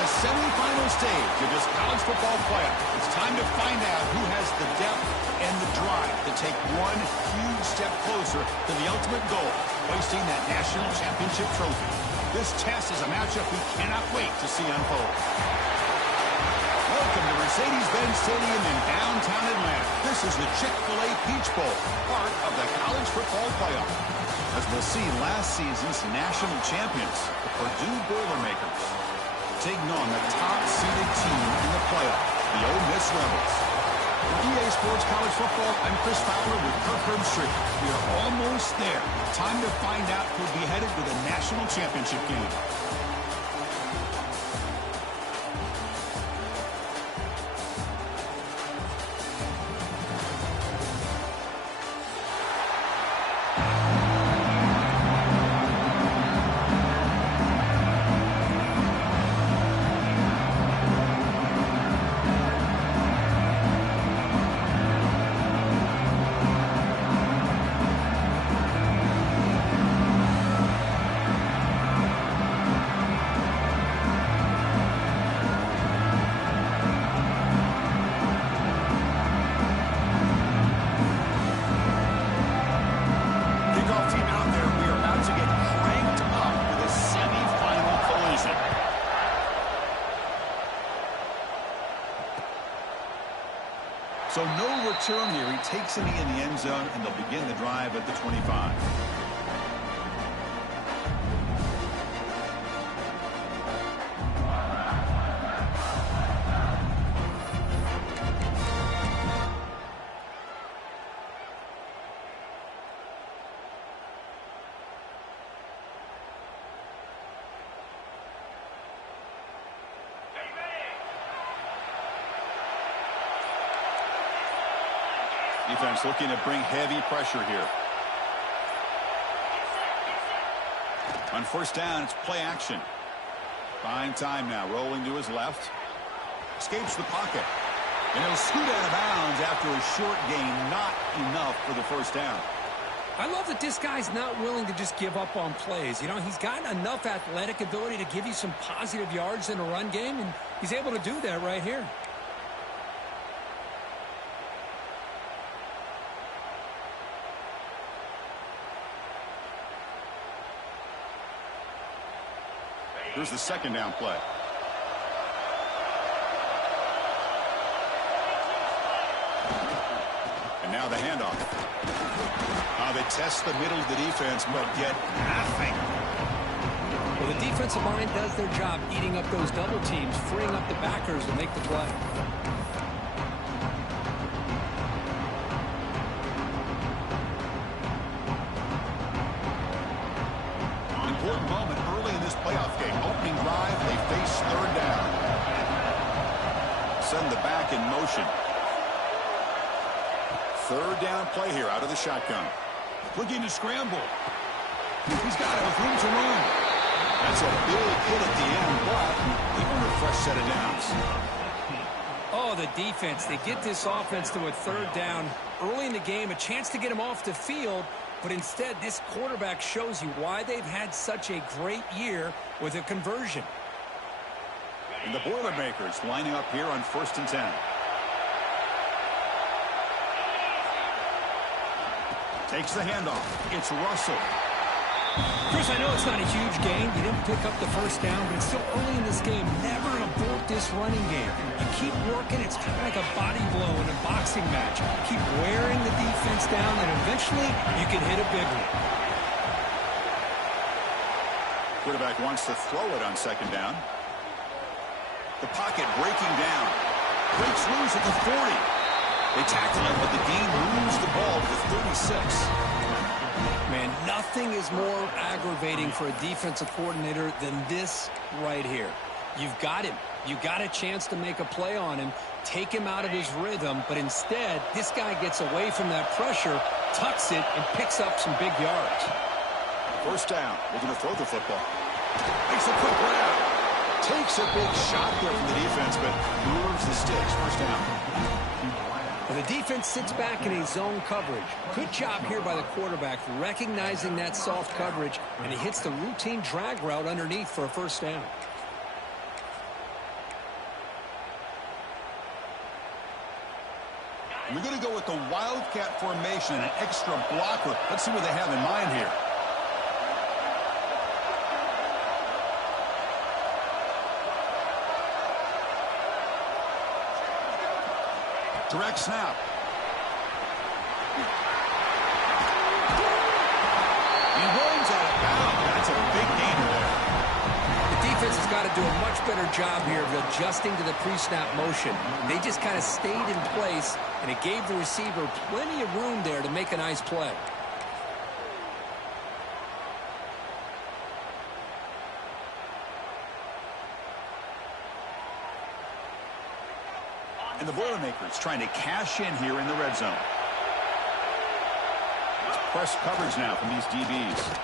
the semifinal stage of this college football playoff. It's time to find out who has the depth and the drive to take one huge step closer to the ultimate goal, hoisting that national championship trophy. This test is a matchup we cannot wait to see unfold. Welcome to Mercedes-Benz Stadium in downtown Atlanta. This is the Chick-fil-A Peach Bowl, part of the college football playoff. As we'll see, last season's national champions, the Purdue Boilermakers, taking on the top-seeded team in the playoff, the Ole Miss Rebels. For EA Sports College Football, I'm Chris Fowler with Kirk Herbstreit. We are almost there. Time to find out who'll be headed to the national championship game. So no return here. He takes it in the end zone, and they'll begin the drive at the 25. Defense looking to bring heavy pressure here. On first down, it's play action. Buying time now, rolling to his left. Escapes the pocket. And he'll scoot out of bounds after a short gain. Not enough for the first down. I love that this guy's not willing to just give up on plays. You know, he's got enough athletic ability to give you some positive yards in a run game, and he's able to do that right here. Here's the second down play. And now the handoff. They test the middle of the defense, but get nothing. Well, the defensive line does their job eating up those double teams, freeing up the backers to make the play. Important moment early in this playoff game. Opening drive, they face third down. Send the back in motion. Third down play here out of the shotgun. Looking to scramble. He's got it with room to run. That's a big hit at the end, but they earn a fresh set of downs. Oh, the defense. They get this offense to a third down early in the game, a chance to get him off the field. But instead, this quarterback shows you why they've had such a great year with a conversion. And the Boilermakers lining up here on 1st and 10. Takes the handoff. It's Russell. Chris, I know it's not a huge gain. You didn't pick up the first down, but it's still early in this game. Never abort this running game. You keep working. It's kind of like a body blow in a boxing match. Keep wearing the defense down, and eventually you can hit a big one. Quarterback wants to throw it on second down. The pocket breaking down. Breaks loose at the 40. They tackle him, but the game moves the ball to the 36. Man, nothing is more aggravating for a defensive coordinator than this right here. You've got him. You've got a chance to make a play on him, take him out of his rhythm, but instead, this guy gets away from that pressure, tucks it, and picks up some big yards. First down. We're going to throw the football. Makes a quick grab. Takes a big shot there from the defense, but moves the sticks. First down. Well, the defense sits back in a zone coverage. Good job here by the quarterback recognizing that soft coverage, and he hits the routine drag route underneath for a first down. They're going to go with the Wildcat formation and an extra blocker. Let's see what they have in mind here. Direct snap. He runs out of bounds. That's a big gainer there. The defense has got to do a much better job here of adjusting to the pre-snap motion. They just kind of stayed in place, and it gave the receiver plenty of room there to make a nice play. And the Boilermakers trying to cash in here in the red zone. It's press coverage now from these DBs.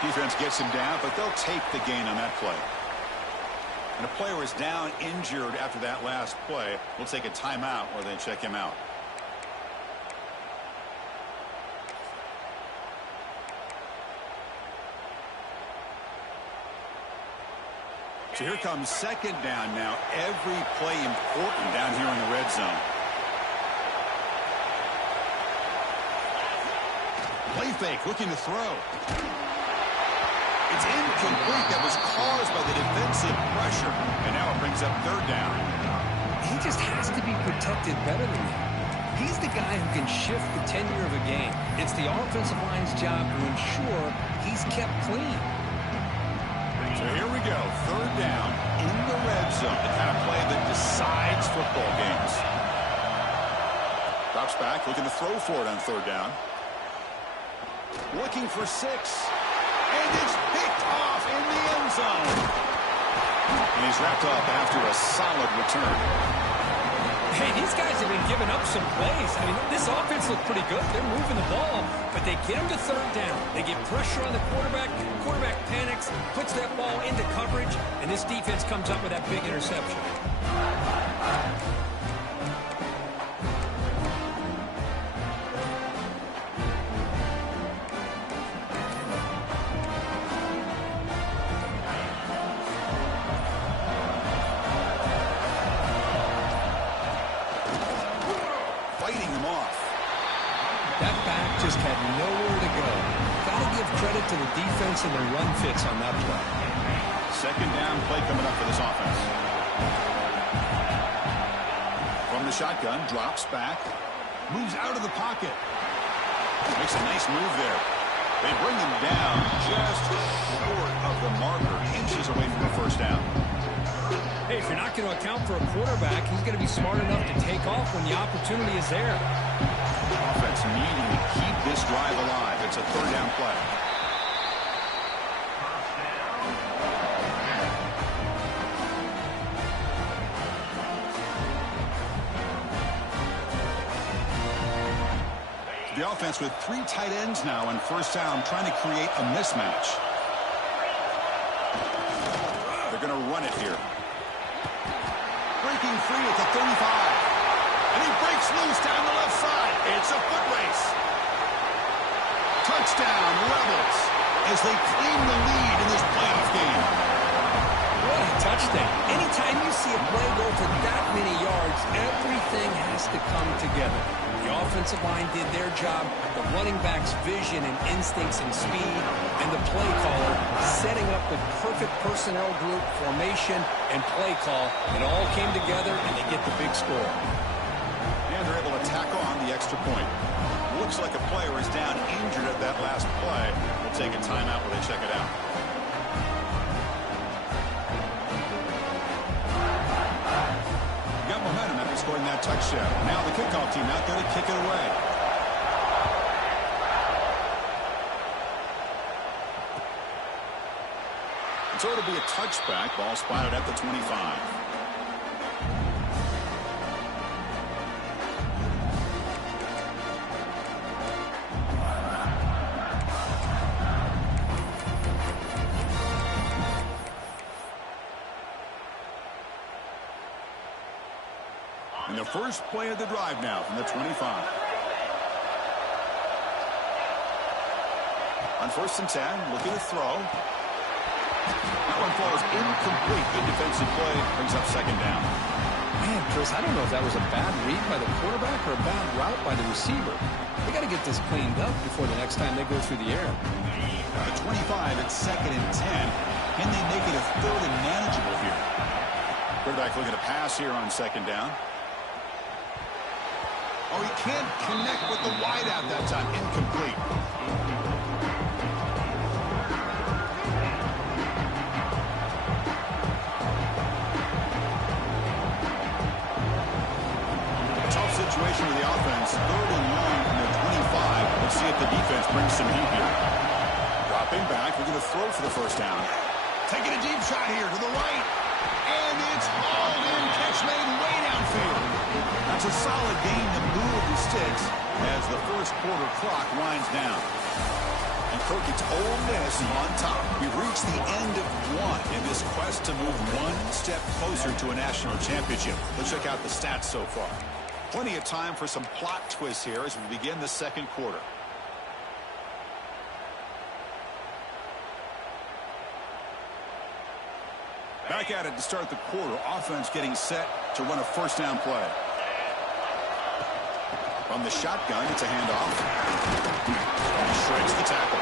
Defense gets him down, but they'll take the gain on that play. And a player is down injured after that last play. We'll take a timeout while they check him out. So here comes second down now. Every play important down here in the red zone. Play fake, looking to throw. It's incomplete. That was caused by the defensive pressure. And now it brings up third down. He just has to be protected better than that. He's the guy who can shift the tenure of a game. It's the offensive line's job to ensure he's kept clean. So here we go, third down in the red zone, the kind of play that decides football games. Drops back, looking to throw for it on third down. Looking for 6. And it's picked off in the end zone. And he's wrapped up after a solid return. Hey, these guys have been giving up some plays. I mean, this offense looked pretty good. They're moving the ball, but they get him to third down. They get pressure on the quarterback. Quarterback panics, puts that ball into coverage, and this defense comes up with that big interception. Just had nowhere to go. Got to give credit to the defense and the run fits on that play. Second down play coming up for this offense. From the shotgun, drops back, moves out of the pocket. Makes a nice move there. They bring him down just short of the marker, inches away from the first down. Hey, if you're not going to account for a quarterback, he's going to be smart enough to take off when the opportunity is there. Offense needing to keep this drive alive. It's a third down play. The offense with 3 tight ends now on first down, trying to create a mismatch. They're going to run it here. Breaking free at the 35. And he breaks loose down the left side. It's a foot race. Touchdown, Rebels, as they claim the lead in this playoff game. What a touchdown. Anytime you see a play go for that many yards, everything has to come together. The offensive line did their job, the running back's vision and instincts and speed, and the play caller setting up the perfect personnel group, formation, and play call. It all came together, and they get the big score. And they're able to tack on the extra point. Looks like a player is down injured at that last play. We'll take a timeout while they check it out. Got momentum after scoring that touchdown. Now the kickoff team out there to kick it away. And so it'll be a touchback. Ball spotted at the 25. And the first play of the drive now from the 25. On 1st and 10, looking to throw. That one falls incomplete. Good defensive play, brings up second down. Man, Chris, I don't know if that was a bad read by the quarterback or a bad route by the receiver. They got to get this cleaned up before the next time they go through the air. The 25 at 2nd and 10. Can they make it a 3rd and manageable here? Quarterback looking to pass here on 2nd down. Oh, he can't connect with the wideout that time. Incomplete. Tough situation with the offense. 3rd and long from the 25. Let's see if the defense brings some heat here. Dropping back. We're going to throw for the 1st down. Taking a deep shot here to the right. And it's hauled in. Catch made way downfield. That's a solid gain to move the sticks as the 1st quarter clock winds down. And Kirk, it's Ole Miss on top. We've reached the end of one in this quest to move one step closer to a national championship. Let's check out the stats so far. Plenty of time for some plot twists here as we begin the 2nd quarter. Back at it to start the quarter. Offense getting set to run a 1st down play. From the shotgun, it's a handoff. Shreds the tackle.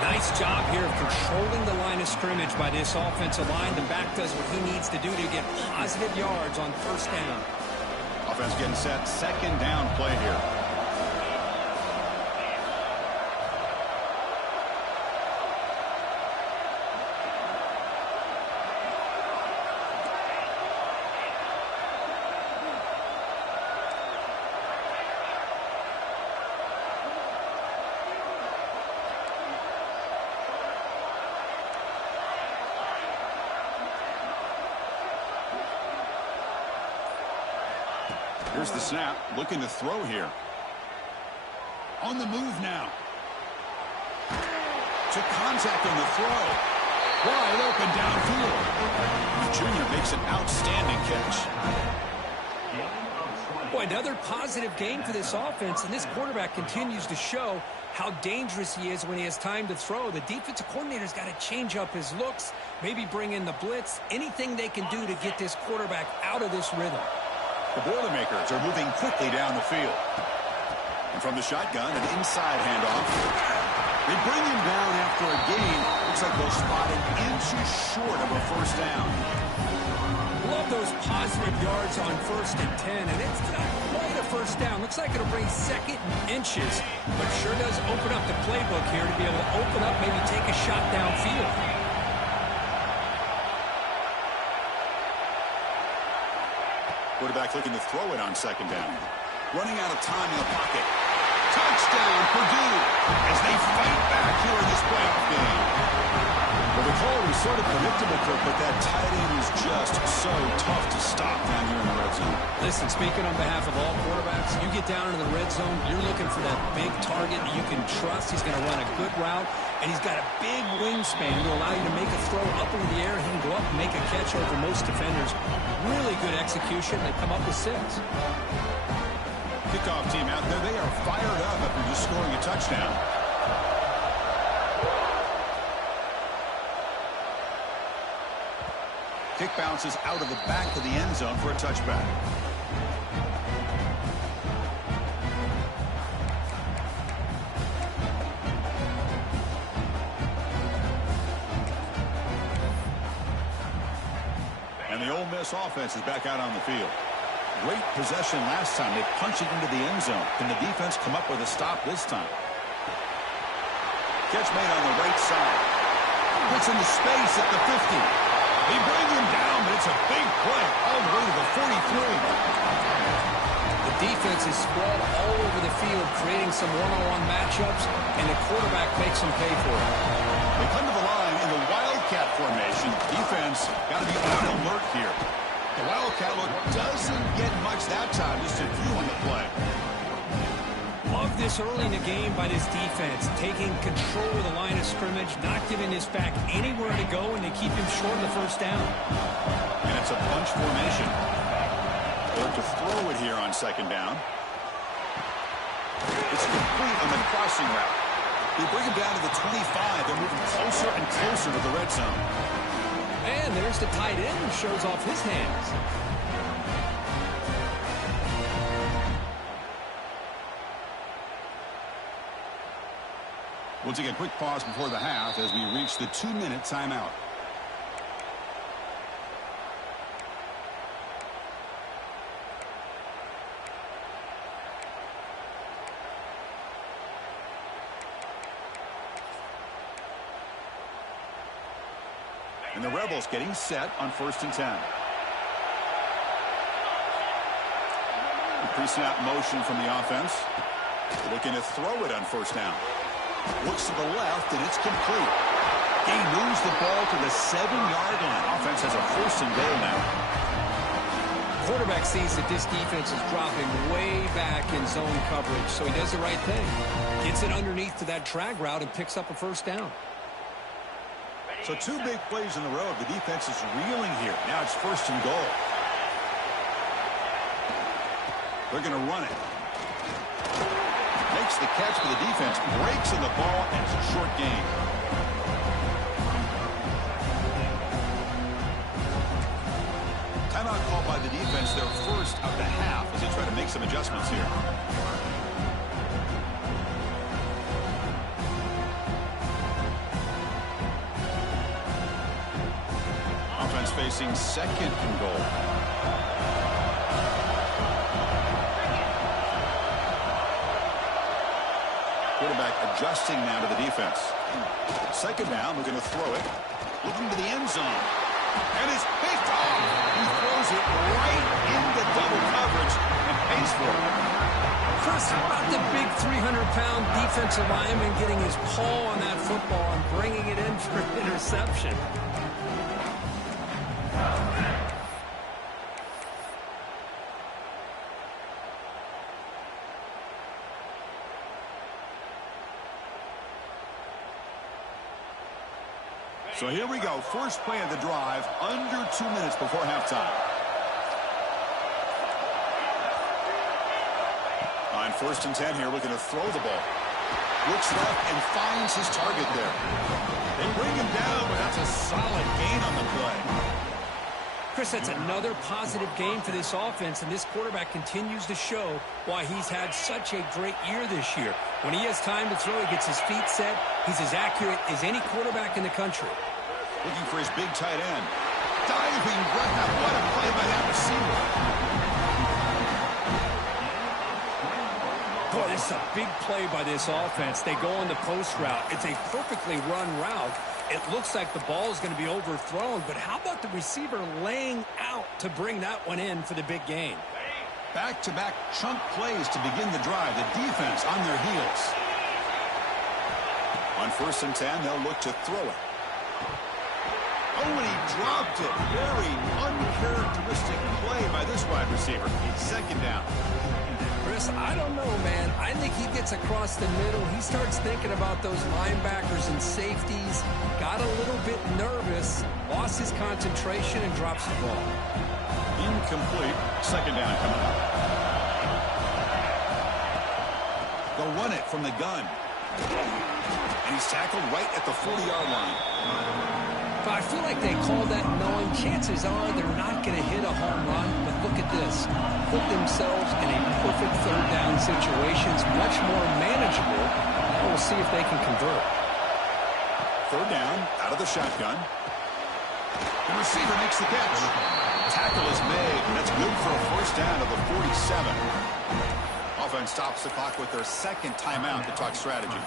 Nice job here of controlling the line of scrimmage by this offensive line. The back does what he needs to do to get positive yards on 1st down. Offense getting set. 2nd down play here. Here's the snap, looking to throw here. On the move now. Took contact on the throw. Wide open downfield. The junior makes an outstanding catch. Boy, another positive game for this offense, and this quarterback continues to show how dangerous he is when he has time to throw. The defensive coordinator's got to change up his looks, maybe bring in the blitz, anything they can do to get this quarterback out of this rhythm. The Boilermakers are moving quickly down the field. And from the shotgun, an inside handoff. They bring him down after a gain. Looks like they'll spot him inches short of a 1st down. Love those positive yards on 1st and 10, and it's not quite a 1st down. Looks like it'll bring 2nd and inches, but sure does open up the playbook here to be able to open up, maybe take a shot downfield. Quarterback looking to throw it on 2nd down. Running out of time in the pocket. Touchdown, Purdue, as they fight back here in this playoff game. Well, the call was sort of predictable, Kirk, but that tight end is just so tough to stop down here in the red zone. Listen, speaking on behalf of all quarterbacks, you get down into the red zone, you're looking for that big target that you can trust. He's going to run a good route, and he's got a big wingspan to allow you to make a throw up into the air. He can go up and make a catch over most defenders. Really good execution. They come up with 6. Kickoff team out there. They are fired up after just scoring a touchdown. Kick bounces out of the back of the end zone for a touchback. And the Ole Miss offense is back out on the field. Great possession last time. They punch it into the end zone. Can the defense come up with a stop this time? Catch made on the right side. Puts into space at the 50. They bring him down, but it's a big play all the way to the 43. The defense is spread all over the field, creating some one-on-one matchups, and the quarterback makes them pay for it. They come to the line in the Wildcat formation. Defense got to be on alert here. The Wildcat look doesn't get much that time, just a few on the play. Love this early in the game by this defense, taking control of the line of scrimmage, not giving this back anywhere to go, and they keep him short of the 1st down. And it's a bunch formation. They'll have to throw it here on 2nd down. It's complete on the crossing route. They bring him down to the 25. They're moving closer and closer to the red zone. And there's the tight end who shows off his hands. We'll take a quick pause before the half as we reach the 2-minute timeout. And the Rebels getting set on 1st and 10. Pre-snap motion from the offense. Looking to throw it on 1st down. Looks to the left, and it's complete. He moves the ball to the 7-yard line. Offense has a 1st and goal now. Quarterback sees that this defense is dropping way back in zone coverage, so he does the right thing. Gets it underneath to that drag route and picks up a 1st down. So 2 big plays in a row. The defense is reeling here. Now it's 1st and goal. They're going to run it. Makes the catch for the defense. Breaks in the ball, and it's a short gain. Timeout called by the defense, their first of the half, as they try to make some adjustments here. Offense facing 2nd and goal. Quarterback adjusting now to the defense. 2nd down, we're going to throw it. Looking to the end zone. And it's picked off. He throws it right into double coverage and pays for it. Chris, how about the big 300-pound defensive lineman getting his paw on that football and bringing it in for an interception? So here we go. First play of the drive, under 2 minutes before halftime. On 1st and 10 here, looking to throw the ball. Looks left and finds his target there. They bring him down, but that's a solid gain on the play. Chris, that's another positive game for this offense, and this quarterback continues to show why he's had such a great year this year. When he has time to throw, he gets his feet set. He's as accurate as any quarterback in the country. Looking for his big tight end. Diving right. What a play by that receiver. Boy, this is a big play by this offense. They go on the post route. It's a perfectly run route. It looks like the ball is going to be overthrown, but how about the receiver laying out to bring that one in for the big gain? Back-to-back chunk plays to begin the drive. The defense on their heels. On 1st and 10, they'll look to throw it. Oh, and he dropped it. Very uncharacteristic play by this wide receiver. 2nd down. Chris, I don't know, man. I think he gets across the middle. He starts thinking about those linebackers and safeties. Got a little bit nervous. Lost his concentration and drops the ball. Incomplete. 2nd down coming up. They'll run it from the gun. And he's tackled right at the 40-yard line. I feel like they call that knowing chances are they're not going to hit a home run. But look at this. Put themselves in a perfect 3rd down situation. It's much more manageable. Now we'll see if they can convert. 3rd down, out of the shotgun. The receiver makes the catch. Tackle is made, and that's good for a 1st down to the 47. Offense stops the clock with their 2nd timeout to talk strategy.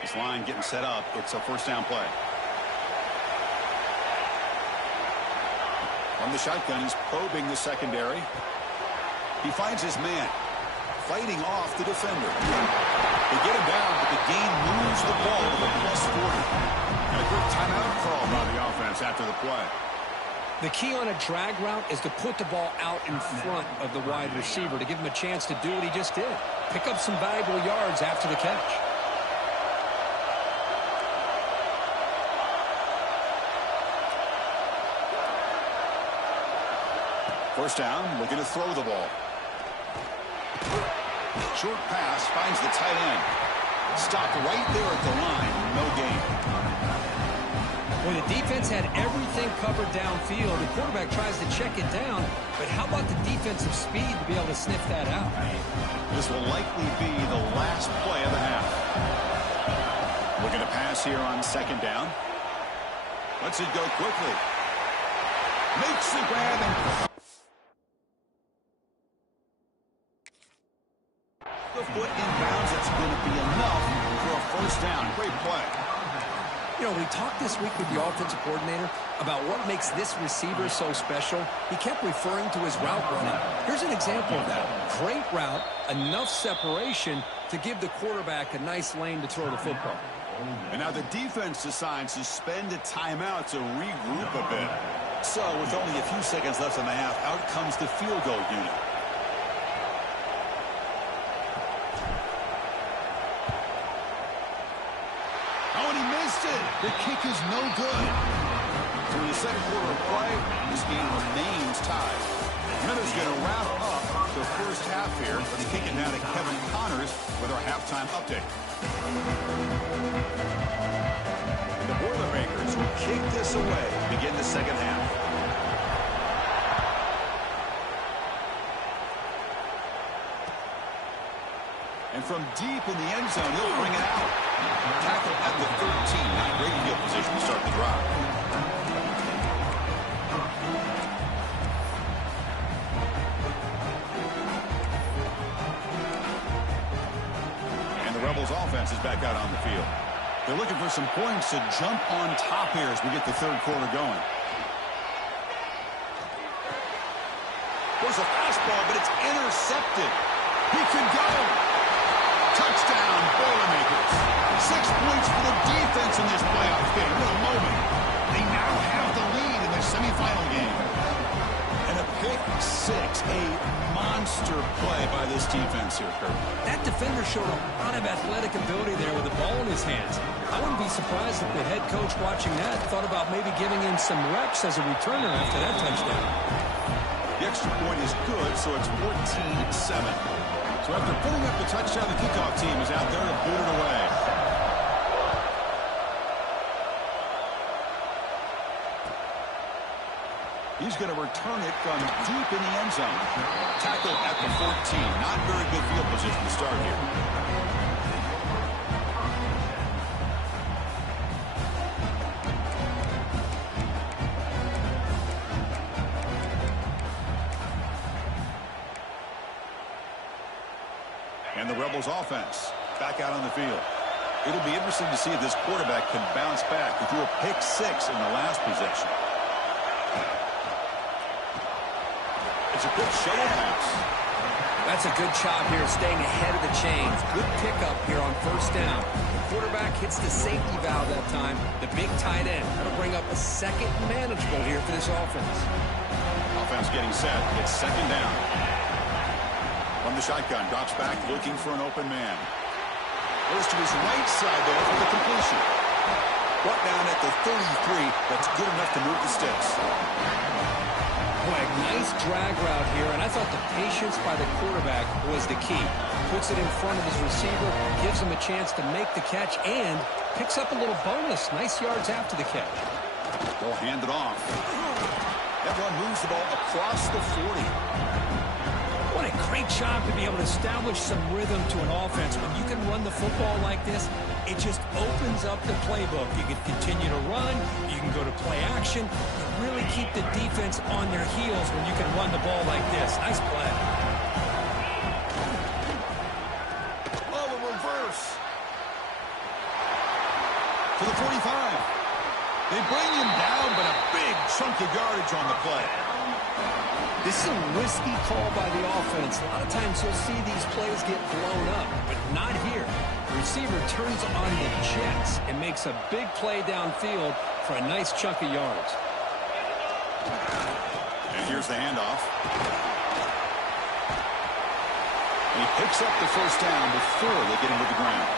This line getting set up. It's a 1st down play. From the shotgun, he's probing the secondary. He finds his man. Fighting off the defender. They get him down, but the gain moves the ball to the +40. And a good timeout call by the offense after the play. The key on a drag route is to put the ball out in front of the wide receiver to give him a chance to do what he just did. Pick up some valuable yards after the catch. 1st down, looking to throw the ball. Short pass, finds the tight end. Stopped right there at the line, no gain. Well, the defense had everything covered downfield. The quarterback tries to check it down, but how about the defensive speed to be able to sniff that out? This will likely be the last play of the half. Looking to pass here on second down. Lets it go quickly. Makes the grab and the foot inbounds. It's going to be enough for a first down. Great play. You know, we talked this week with the offensive coordinator about what makes this receiver so special. He kept referring to his route running. Here's an example of that. Great route, enough separation to give the quarterback a nice lane to throw the football. And now the defense decides to spend a timeout to regroup a bit. So with only a few seconds left in the half, out comes the field goal unit. Oh, and he missed it. The kick is no good. So in the second quarter of play, this game remains tied. Miller's going to wrap up the first half here. Let's kick it now to Kevin Connors with our halftime update. The Boilermakers will kick this away to begin the second half. And from deep in the end zone, he'll bring it out. Tackle at the 13. Not great field position to start the drive. And the Rebels offense is back out on the field. They're looking for some points to jump on top here as we get the third quarter going. There's a fastball, but it's intercepted. He could go. Touchdown, Boilermakers. 6 points for the defense in this playoff game. What a moment. They now have the lead in their semifinal game. And a pick six, a monster play by this defense here, Kurt. That defender showed a lot of athletic ability there with the ball in his hands. I wouldn't be surprised if the head coach watching that thought about maybe giving him some reps as a returner after that touchdown. The extra point is good, so it's 14-7. So after putting up the touchdown, the kickoff team is out there to boot it away. He's going to return it from deep in the end zone. Tackle at the 14. Not very good field position to start here. And the Rebels offense back out on the field. It'll be interesting to see if this quarterback can bounce back. He threw a pick six in the last possession. It's a good shuttle pass. That's a good job here staying ahead of the chains. Good pickup here on first down. The quarterback hits the safety valve that time. The big tight end. That'll bring up a second manageable here for this offense. Offense getting set. It's second down. From the shotgun, drops back, looking for an open man. Goes to his right side there for the completion. Brought down at the 33. That's good enough to move the sticks. Boy, nice drag route here, and I thought the patience by the quarterback was the key. Puts it in front of his receiver, gives him a chance to make the catch, and picks up a little bonus. Nice yards after the catch. They'll hand it off. Everyone moves the ball across the 40. What a great job to be able to establish some rhythm to an offense. When you can run the football like this, it just opens up the playbook. You can continue to run, you can go to play action, and really keep the defense on their heels when you can run the ball like this. Nice play. Oh, a reverse. To the 45. They bring him down, but a big chunk of yardage on the play. This is a risky call by the offense. A lot of times you'll see these plays get blown up, but not here. The receiver turns on the jets and makes a big play downfield for a nice chunk of yards. And here's the handoff. He picks up the first down before they get him to the ground.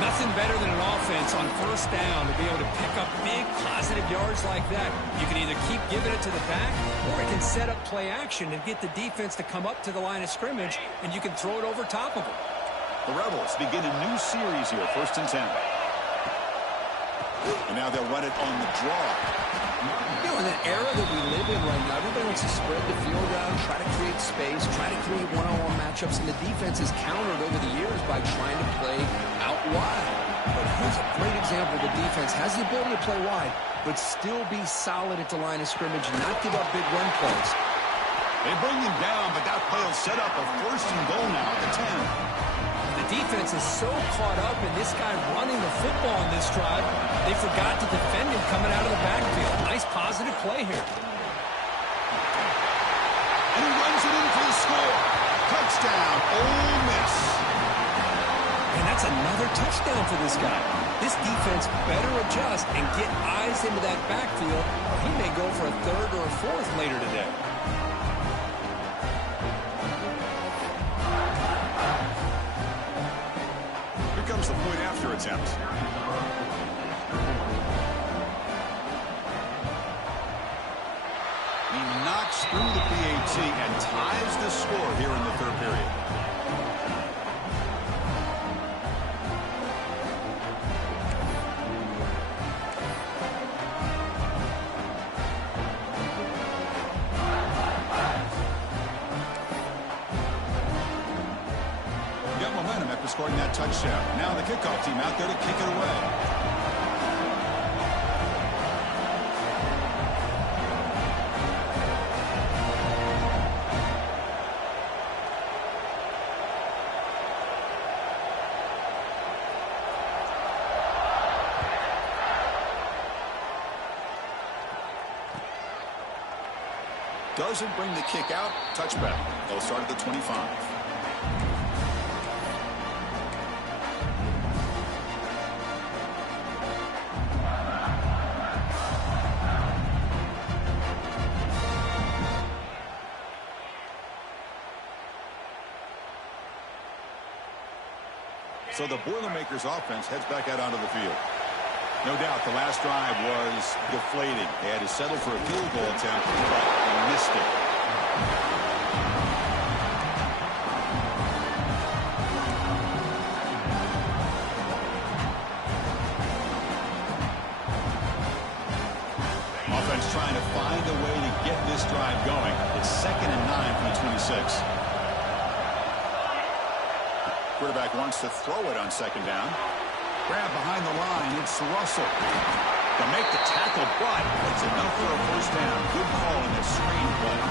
Nothing better than an offense on first down to be able to pick up big positive yards like that. You can either keep giving it to the back, or it can set up play action and get the defense to come up to the line of scrimmage, and you can throw it over top of them. The Rebels begin a new series here, 1st and 10. And now they'll run it on the draw. You know, in the era that we live in right now, everybody wants to spread the field out, try to create space, try to create one-on-one matchups, and the defense has countered over the years by trying to play out wide. But here's a great example. The defense has the ability to play wide, but still be solid at the line of scrimmage and not give up big run plays. They bring him down, but that play will set up a 1st and goal now at the 10. The defense is so caught up in this guy running the football in this drive, they forgot to defend him coming out of the backfield. Nice positive play here. And he runs it in for the score. Touchdown, Ole Miss. And that's another touchdown for this guy. This defense better adjust and get eyes into that backfield, or he may go for a 3rd or a 4th later today. Here comes the point after attempt. He knocks through the PAT and ties the score here in the 3rd period. Got momentum after scoring that touchdown. Now the kickoff team out there to kick it away. Doesn't bring the kick out. Touchback. They'll start at the 25. So the Boilermakers offense heads back out onto the field. No doubt the last drive was deflating. They had to settle for a field goal attempt, but missed it. Offense trying to find a way to get this drive going. It's 2nd and 9 from the 26. Quarterback wants to throw it on 2nd down. Grab behind the line. It's Russell. To make the tackle, but it's enough for a 1st down. Good call in the screen play.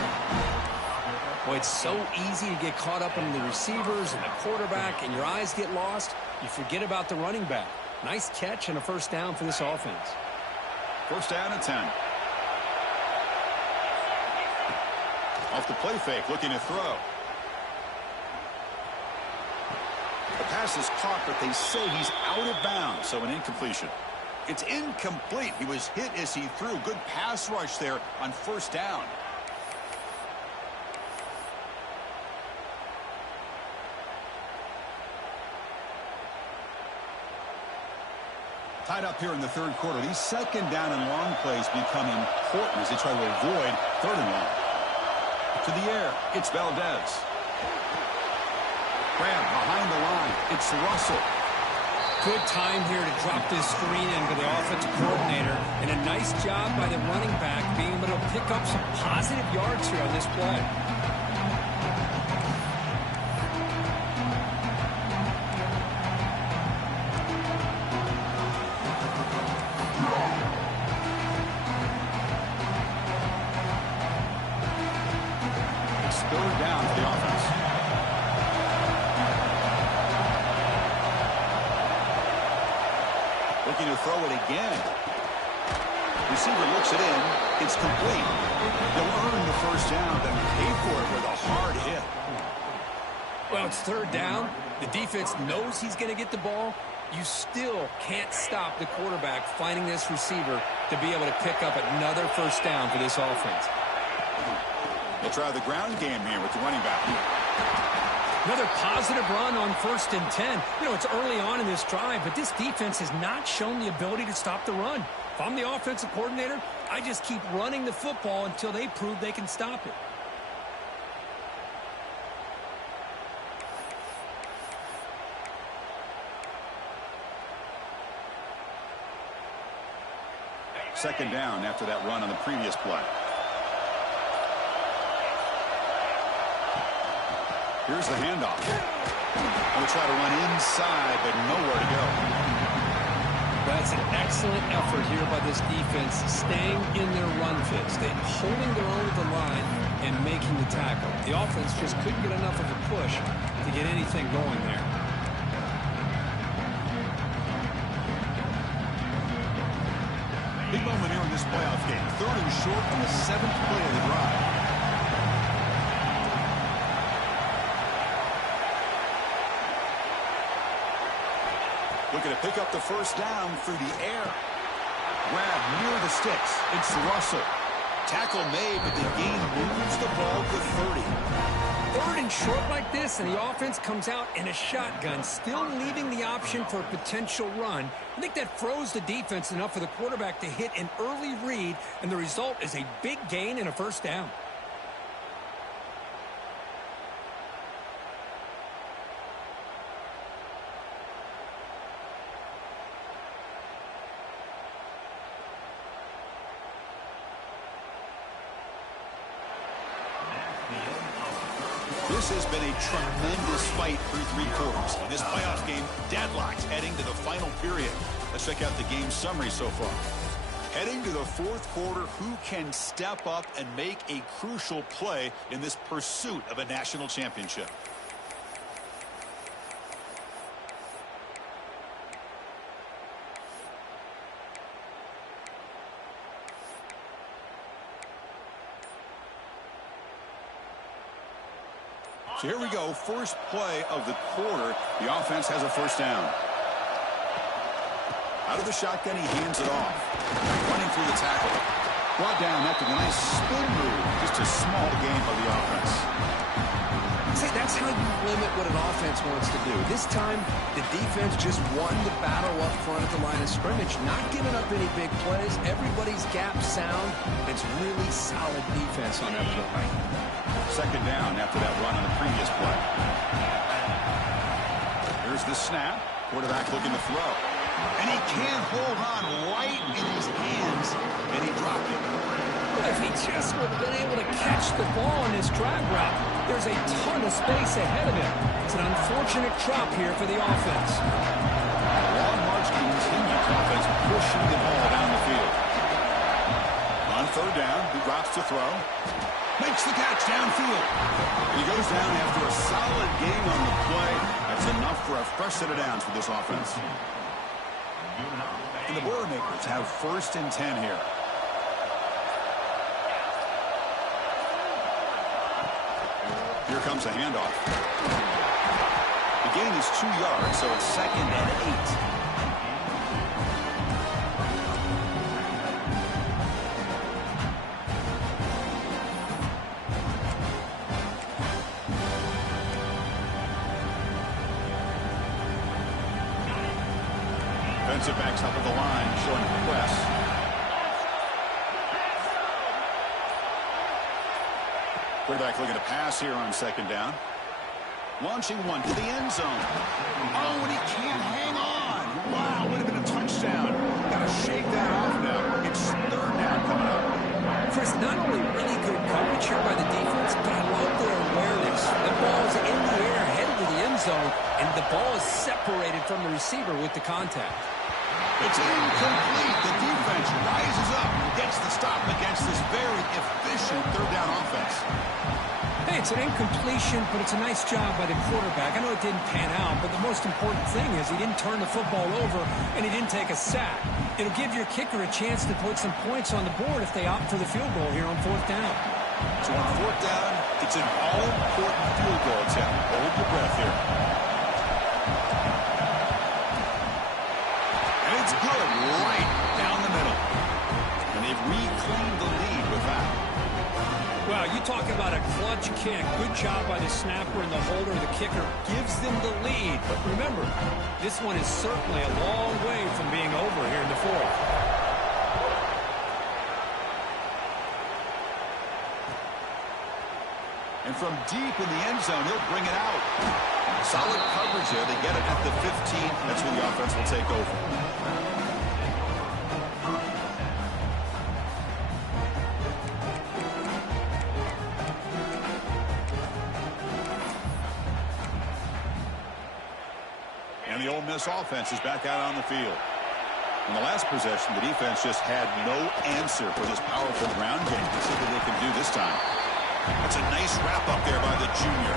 Boy, it's so easy to get caught up in the receivers and the quarterback, and your eyes get lost. You forget about the running back. Nice catch and a 1st down for this offense. 1st down and 10. Off the play fake, looking to throw. The pass is caught, but they say he's out of bounds, so an incompletion. It's incomplete. He was hit as he threw. Good pass rush there on 1st down. Tied up here in the 3rd quarter. These 2nd down and long plays become important as they try to avoid 3rd and long. To the air, it's Valdez. Grab behind the line. It's Russell. Good time here to drop this screen in for the offensive coordinator. And a nice job by the running back being able to pick up some positive yards here on this play. It's 3rd down for the offense. Looking to throw it again. Receiver looks it in. It's complete. They'll earn the 1st down, then pay for it with a hard hit. Well, it's 3rd down. The defense knows he's going to get the ball. You still can't stop the quarterback finding this receiver to be able to pick up another 1st down for this offense. They'll try the ground game here with the running back. Another positive run on 1st and 10. You know, it's early on in this drive, but this defense has not shown the ability to stop the run. If I'm the offensive coordinator, I just keep running the football until they prove they can stop it. Second down after that run on the previous play. Here's the handoff. They'll try to run inside, but nowhere to go. That's an excellent effort here by this defense, staying in their run fits. They're holding their own at the line and making the tackle. The offense just couldn't get enough of a push to get anything going there. Big moment here in this playoff game. 3rd and short on the 7th play of the drive. Looking to pick up the first down through the air. Grab near the sticks. It's Russell. Tackle made, but the gain moves the ball to 30. 3rd and short like this, and the offense comes out in a shotgun, still leaving the option for a potential run. I think that froze the defense enough for the quarterback to hit an early read, and the result is a big gain and a first down. This has been a tremendous fight through 3 quarters. In this playoff game, deadlocked heading to the final period. Let's check out the game summary so far. Heading to the 4th quarter, who can step up and make a crucial play in this pursuit of a national championship? So here we go, first play of the quarter. The offense has a first down. Out of the shotgun, he hands it off. Running through the tackle. Brought down after the nice spin move. Just a small gain by the offense. See, that's how you limit what an offense wants to do. This time, the defense just won the battle up front at the line of scrimmage, not giving up any big plays. Everybody's gap sound. It's really solid defense on that play. Second down after that run on the previous play. Here's the snap. Quarterback looking to throw. And he can't hold on right in his hands, and he dropped it. If he just would have been able to catch the ball in his drag route, there's a ton of space ahead of him. It's an unfortunate drop here for the offense. A long march continues. Offense pushing the ball down the field. On 3rd down, he drops to throw. Makes the catch downfield. He goes down after a solid gain on the play. That's enough for a fresh set of downs for this offense. And the Boilermakers have 1st and 10 here. Here comes a handoff. The gain is 2 yards, so it's 2nd and 8. Defensive backs up at the line, showing press. Quarterback looking to pass here on 2nd down. Launching one to the end zone. Oh, and he can't hang on. Wow, would have been a touchdown. Got to shake that off now. It's 3rd down coming up. Chris, not only really good coverage here by the defense, but I love their awareness. The ball's in the air, headed to the end zone, and the ball is separated from the receiver with the contact. It's incomplete. The defense rises up and gets the stop against this very efficient 3rd down offense. Hey, it's an incompletion, but it's a nice job by the quarterback. I know it didn't pan out, but the most important thing is he didn't turn the football over and he didn't take a sack. It'll give your kicker a chance to put some points on the board if they opt for the field goal here on 4th down. So on 4th down, it's an all-important field goal attempt. Hold your breath here. And it's good right down the middle. And they've reclaimed the lead with that. Well, you talk about a clutch kick. Good job by the snapper and the holder. The kicker gives them the lead. But remember, this one is certainly a long way from being over here in the 4th. And from deep in the end zone, he'll bring it out. Solid coverage there. They get it at the 15. That's where the offense will take over. And the Ole Miss offense is back out on the field. In the last possession, the defense just had no answer for this powerful ground game. Let's see what they can do this time. That's a nice wrap up there by the junior.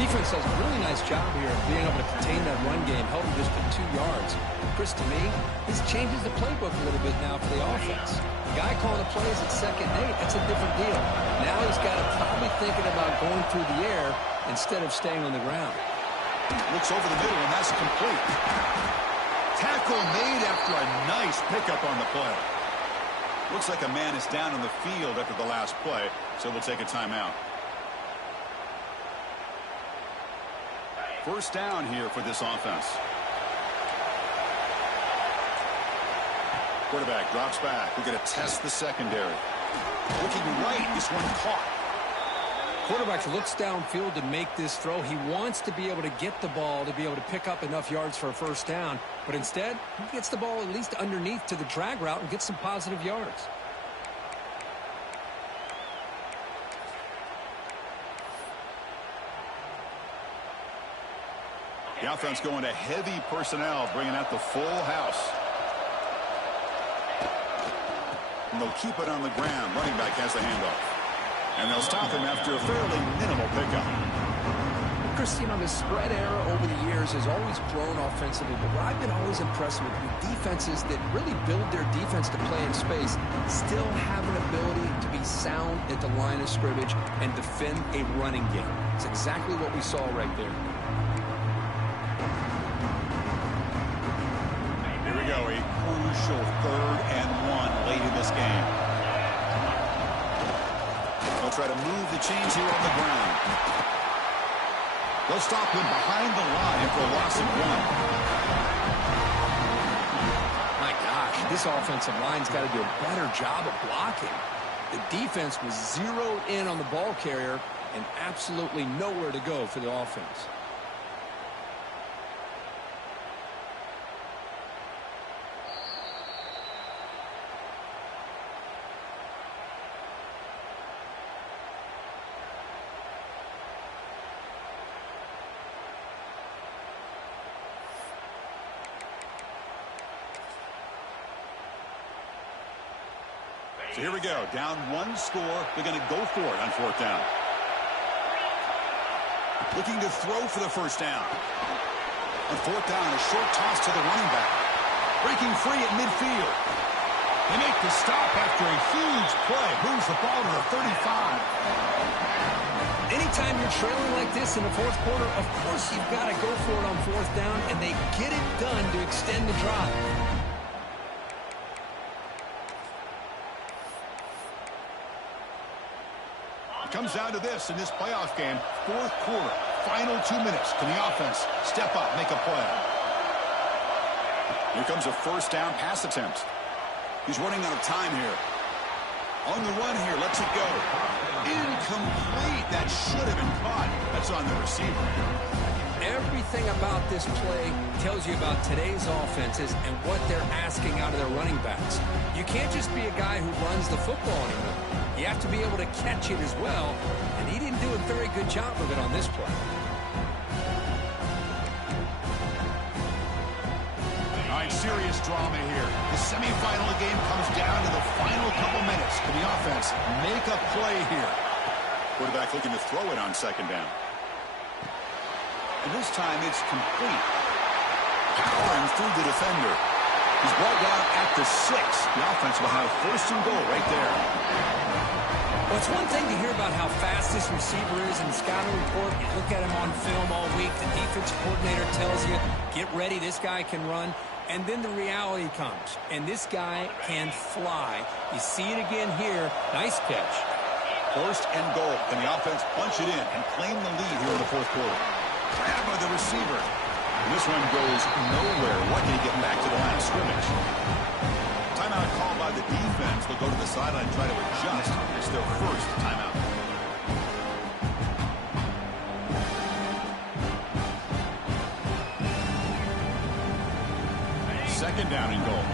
Defense does a really nice job here of being able to contain that run game, held him just for 2 yards. Chris, to me, this changes the playbook a little bit now for the offense. The guy calling the plays at 2nd and 8, that's a different deal. Now he's got to probably thinking about going through the air instead of staying on the ground. Looks over the middle, and that's complete. Tackle made after a nice pickup on the play. Looks like a man is down on the field after the last play, so we'll take a timeout. First down here for this offense. Quarterback drops back. We're going to test the secondary. Looking right, this one caught. Quarterback looks downfield to make this throw. He wants to be able to get the ball to be able to pick up enough yards for a first down. But instead, he gets the ball at least underneath to the drag route and gets some positive yards. The offense going to heavy personnel, bringing out the full house. And they'll keep it on the ground. Running back has the handoff. And they'll stop him after a fairly minimal pickup. Chris, you know, the spread era over the years has always grown offensively, but what I've been always impressed with defenses that really build their defense to play in space still have an ability to be sound at the line of scrimmage and defend a running game. It's exactly what we saw right there. Here we go, a crucial 3rd and 1 late in this game. They'll try to move the chains here on the ground. They'll stop him behind the line for a loss of 1. My gosh, this offensive line's got to do a better job of blocking. The defense was zeroed in on the ball carrier and absolutely nowhere to go for the offense. So here we go. Down 1 score. They're going to go for it on 4th down. Looking to throw for the first down. On 4th down, a short toss to the running back. Breaking free at midfield. They make the stop after a huge play. Moves the ball to the 35. Anytime you're trailing like this in the 4th quarter, of course you've got to go for it on 4th down, and they get it done to extend the drive. Comes down to this in this playoff game. 4th quarter, final 2 minutes. Can the offense step up, make a play? Here comes a first down pass attempt. He's running out of time here. On the run here, lets it go. Incomplete. That should have been caught. That's on the receiver. Everything about this play tells you about today's offenses and what they're asking out of their running backs. You can't just be a guy who runs the football anymore. You have to be able to catch it as well, and he didn't do a very good job of it on this play. All right, serious drama here. The semifinal game comes down to the final couple minutes. Can the offense make a play here? Quarterback looking to throw it on 2nd down. And this time it's complete. Powering through the defender. He's brought down at the 6. The offense will have 1st and goal right there. Well, it's one thing to hear about how fast this receiver is in the scouting report. You look at him on film all week. The defensive coordinator tells you, get ready, this guy can run. And then the reality comes, and this guy can fly. You see it again here. Nice catch. 1st and goal. Can the offense punch it in and claim the lead here in the 4th quarter? Grab by the receiver. And this one goes nowhere. Lucky to get back to the line of scrimmage. Timeout called by the defense. They'll go to the sideline and try to adjust. It's their first timeout. Second down and goal.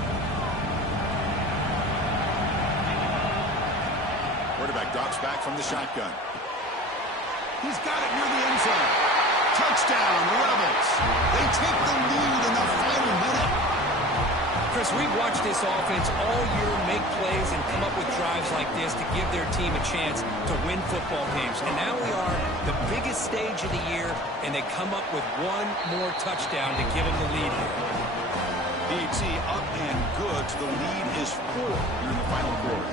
Quarterback drops back from the shotgun. He's got it near the end zone. Touchdown, Rebels. They take the lead in the final minute. Chris, we've watched this offense all year make plays and come up with drives like this to give their team a chance to win football games. And now we are the biggest stage of the year, and they come up with one more touchdown to give them the lead here. BT up and good. The lead is 4 here in the final quarter.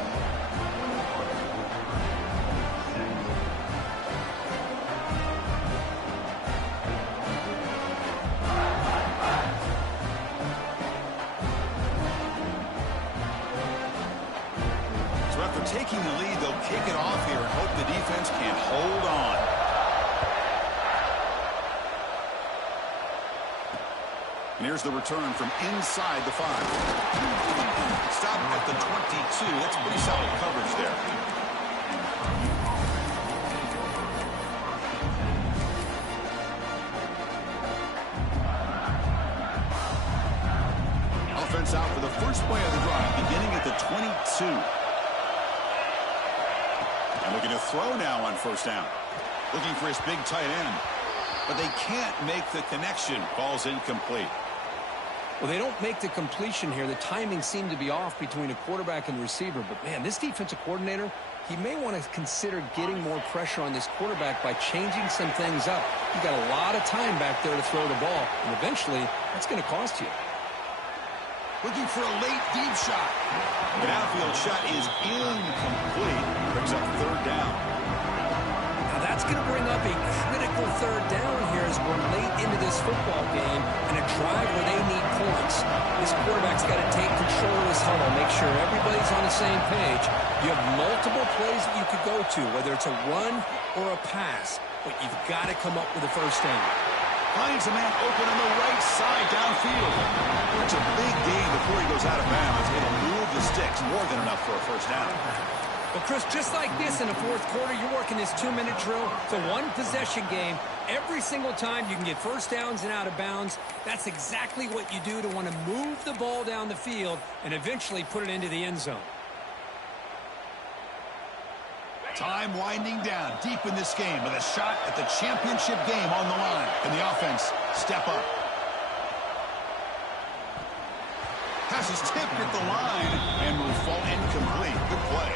So after taking the lead, they'll kick it off here and hope the defense can hold on. And here's the return from inside the 5. Stop at the 22. That's pretty solid coverage there. Offense out for the first play of the drive, beginning at the 22. And looking to throw now on first down. Looking for his big tight end. But they can't make the connection. Ball's incomplete. Well, they don't make the completion here. The timing seemed to be off between a quarterback and receiver. But, man, this defensive coordinator, he may want to consider getting more pressure on this quarterback by changing some things up. You've got a lot of time back there to throw the ball, and eventually that's going to cost you. Looking for a late deep shot. An outfield shot is incomplete. Brings up third down. Now that's going to bring up a critical third down here as we're late into this football game and a drive where they need points. This quarterback's got to take control of this huddle, make sure everybody's on the same page. You have multiple plays that you could go to, whether it's a run or a pass, but you've got to come up with a first down. Finds a man open on the right side downfield. That's a big gain before he goes out of bounds. It'll move the sticks, more than enough for a first down. Well, Chris, just like this in the fourth quarter, you're working this 2-minute drill. It's a one-possession game. Every single time you can get first downs and out of bounds. That's exactly what you do to want to move the ball down the field and eventually put it into the end zone. Time winding down deep in this game with a shot at the championship game on the line. And the offense step up. Pass is tipped at the line and will fall incomplete. Good play.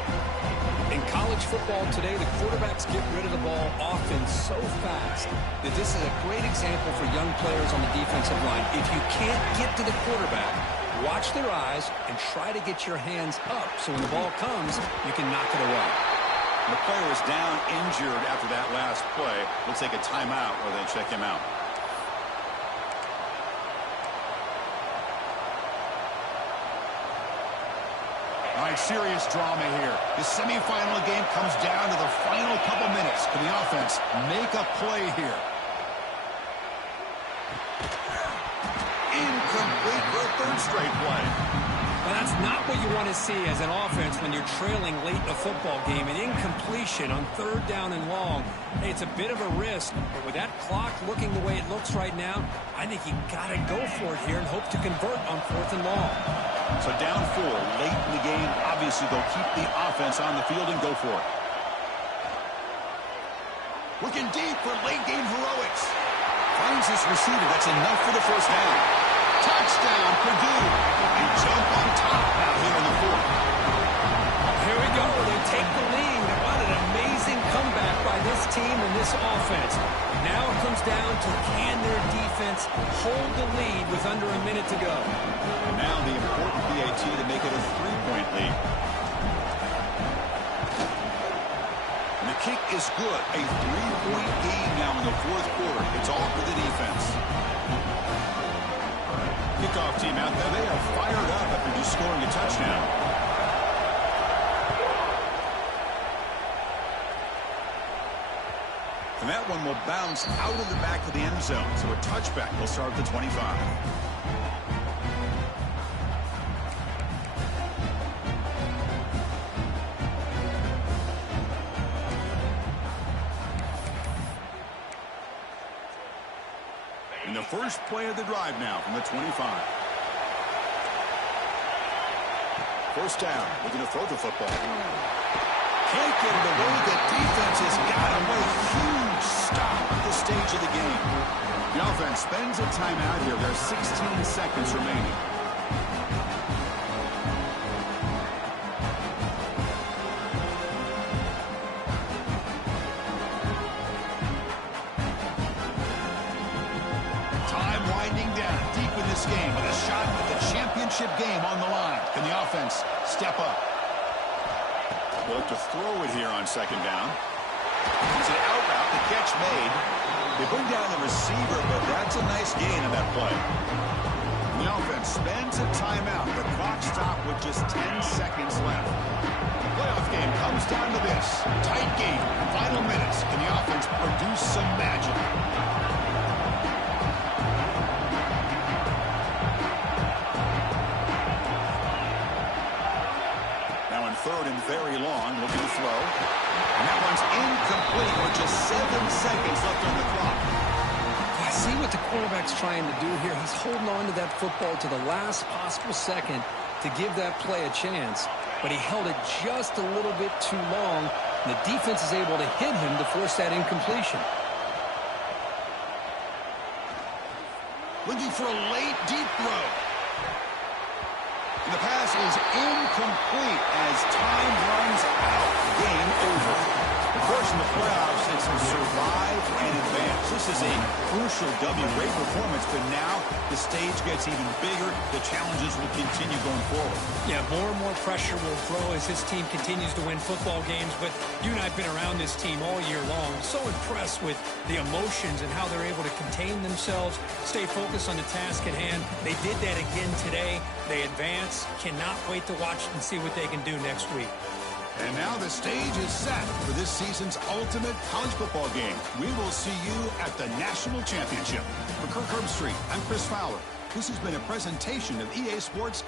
In college football today, the quarterbacks get rid of the ball often so fast that this is a great example for young players on the defensive line. If you can't get to the quarterback, watch their eyes and try to get your hands up so when the ball comes, you can knock it away. The player is down injured after that last play. We'll take a timeout or they check him out. All right, serious drama here. The semifinal game comes down to the final couple minutes. Can the offense make a play here? Incomplete for a third straight play. Well, that's not what you want to see as an offense when you're trailing late in a football game. An incompletion on third down and long. Hey, it's a bit of a risk, but with that clock looking the way it looks right now, I think you got to go for it here and hope to convert on fourth and long. So down 4 late in the game. Obviously, they'll keep the offense on the field and go for it. Looking deep for late game heroics. Finds his receiver. That's enough for the first down. Touchdown, Purdue. They jump on top now here in the fourth. Here we go. They take the lead. What an amazing comeback by this team and this offense. Now it comes down to can their defense hold the lead with under a minute to go. And now the important PAT to make it a 3-point lead. And the kick is good. A 3-point game now in the fourth quarter. It's all for the defense. Kickoff team out there. They are fired up after just scoring a touchdown. And that one will bounce out of the back of the end zone. So a touchback will start at the 25. In the first play of the drive now from the 25. First down. Looking to throw the football. Can't get it away. The defense has got him. What a huge stop at the stage of the game. The offense spends a timeout here. There's 16 seconds remaining. Time winding down deep in this game with a shot at the championship game on the line. Can the offense step up? They'll look to throw it here on second down. It's an out route. The catch made. They bring down the receiver, but that's a nice gain on that play. The offense spends a timeout. The clock stopped with just 10 seconds left. The playoff game comes down to this. Tight game. Final minutes. Can the offense produce some magic? Now in third and very long, looking to throw. And that one's incomplete with just 7 seconds left on the clock. I see what the quarterback's trying to do here. He's holding on to that football to the last possible second to give that play a chance. But he held it just a little bit too long. And the defense is able to hit him to force that incompletion. Looking for a late, deep throw. And the pass is incomplete as time runs out. Game over. Of course, in the playoffs, it's survive and advance. This is a crucial W. Great performance, but now the stage gets even bigger. The challenges will continue going forward. Yeah, more and more pressure will grow as this team continues to win football games. But you and I have been around this team all year long. So impressed with the emotions and how they're able to contain themselves, stay focused on the task at hand. They did that again today. They advance. Cannot wait to watch and see what they can do next week. And now the stage is set for this season's ultimate college football game. We will see you at the National Championship. For Kirk Herbstreit, I'm Chris Fowler. This has been a presentation of EA Sports